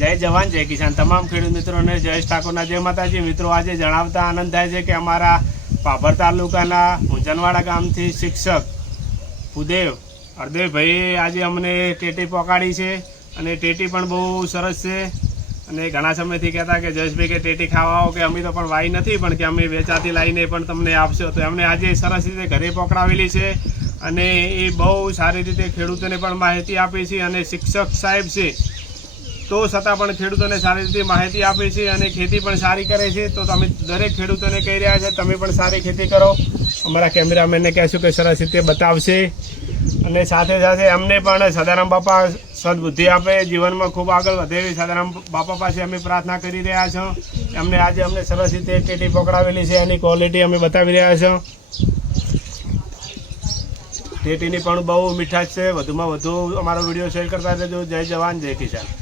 जय जवान जय किसान तमाम खेडूत मित्रों ने जयेश ठाकुरना जय माताजी। मित्रों आज जणावता आनंद थाय छे के अमारा पाभर तालुकाना ऊंजनवाड़ा गामथी शिक्षक भूदेव हरदेवभाई आज अमने टेटी पकाड़ी छे अने टेटी पण बहु सरस छे अने घणा समयथी कहेता के जयेशभाई के टेटी खावा आओ के अमी तो पण वाई नथी पण के अमे वेचाती लाईने पण तमने आपशो तो एमणे आज सरस रीते घरे पकड़ावेली छे अने ए बहु सारी रीते खेडूतोने पण माहिती आपी छे अने शिक्षक साहेब छे तो छतां पण खेडूतोने सारी रीते माहिती आपी छे अने खेती पण सारी करे छे। तो तमे दरेक खेडूतोने कही रह्या छे तमे पण सारी खेती करो। अमारा कैमरामेनने कहेशुं के सरस रीते बतावशे अने साथे साथे अमने पण सदाराम बापा सद्बुद्धि आपे जीवन में खूब आगळ वधे एवी सदाराम बापा पासे अमे प्रार्थना करी रह्या छो। एमणे आज अमने सरस रीते टेटी पकड़ावेली छे एनी क्वॉलिटी अमे बतावी रह्या छो। टेटीनी पण बहु मीठाश छे। वधुमां वधु अमारो विडियो शेर करता रहेजो। जय जवान जय किसान।